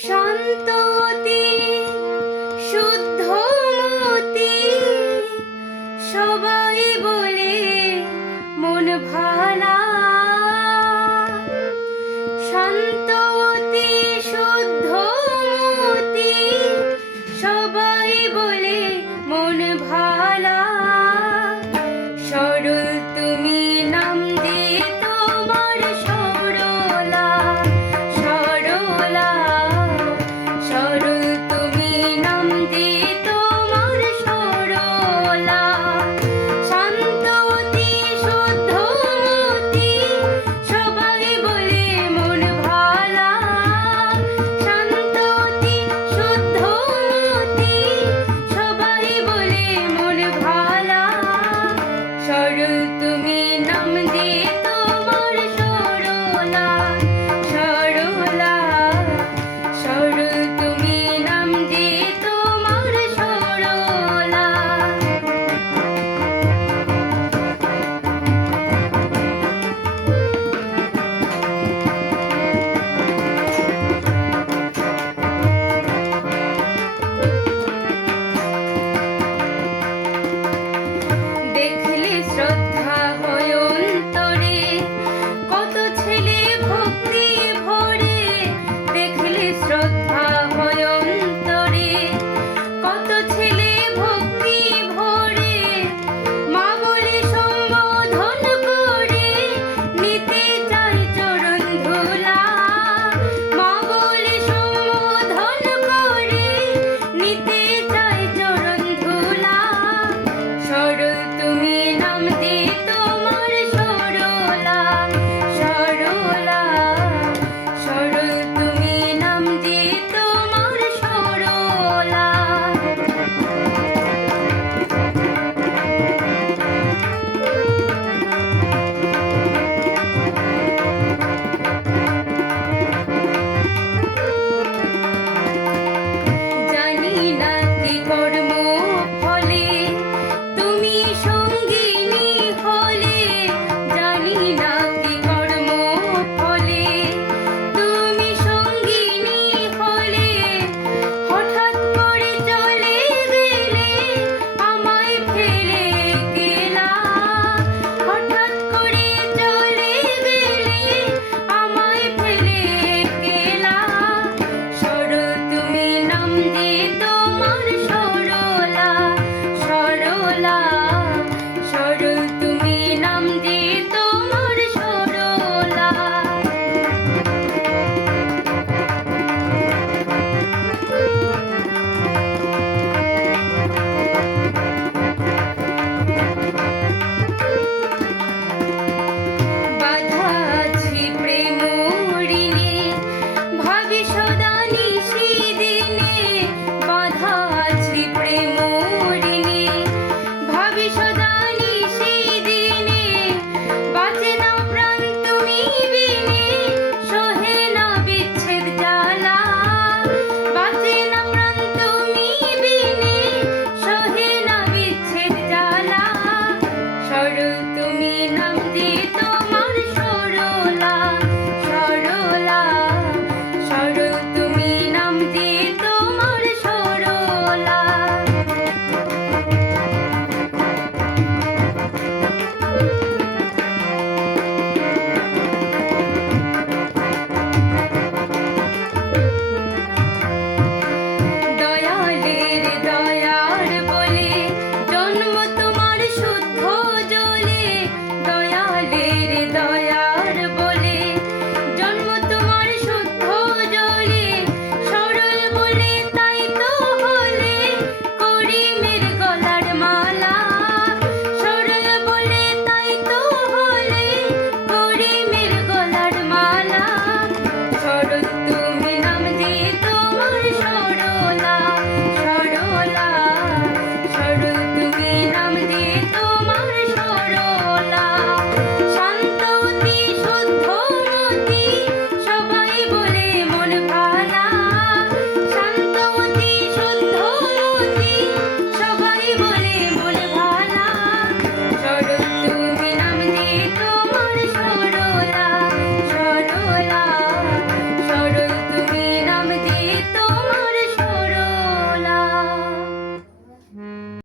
শান্ততী শুদ্ধমতী সবাই বলে মন ভালা। শান্ততী শুদ্ধমতী সবাই বলে মন ভালা। সরল তুমি নাম যে তোমার সরলা সরলা। সরল তুমি নাম যে তোমার সরলা। শান্ততী শুদ্ধমতী সবাই বলে মন ভালা। শান্ততী শুদ্ধমতী সবাই বলে মন ভালা। সরল তুমি নাম যে তোমার সরলা সরলা। সরল তুমি নাম যে তোমার সরলা। দেখলে শ্রদ্ধা হয় অন্তরে কত ছেলে ভক্তি ভরে। দেখলে শ্রদ্ধা হয় অন্তরে কত ছেলে ভক্তি ভরে। মা বলে সম্বোধন করে নিতে চাই চরণ ধুলা। মা বলে সম্বোধন করে নিতে চাই চরণ ধুলা। সরল তুমি নাম যে তোমার সরলা সরলা। সরল তুমি নাম যে তোমার সরলা। জানি না কি কর্ম ফলে তুমি সঙ্গিনী হলে। জানি না কি কর্ম ফলে তুমি সঙ্গিনী হলে। হঠাৎ করে চলে গেলে আমায় ফেলে গেলা। হঠাৎ করে চলে গেলে আমায় ফেলে গেলা। সরল তুমি নাম যে তোমার সরলা সরলা। সরল তুমি নাম যে তোমার সরলা। বাধা আছি প্রেমরিণী ভাবি সদা নিশিদিনে। বাধা আছি প্রেমরিণী ভাবি সদা নিশিদিনে। বাঁচে না প্রাণ তুমি বিনে সহে না বিচ্ছেদ জ্বালা। বাঁচে না প্রাণ তুমি বিনে সহে না বিচ্ছেদ জ্বালা। সরল তুমি নাম যে তোমার সরলা সরলা। সরল তুমি নাম যে তোমার সরলা। দয়ালের দয়ার বলে জন্ম তোমার শুদ্ধ জলে। দয়ালের দয়ার বলে জন্ম তোমার শুদ্ধ জলে। সরল বলে তাই তো হলে করিমের গলার মালা। সরল বলে তাই তো হলে করিমের গলার মালা। সরল তুমি নাম যে তোমার সরলা সরলা। সরল তুমি নাম যে তোমার সরলা। শান্ততী শুদ্ধমতী সবাই বলে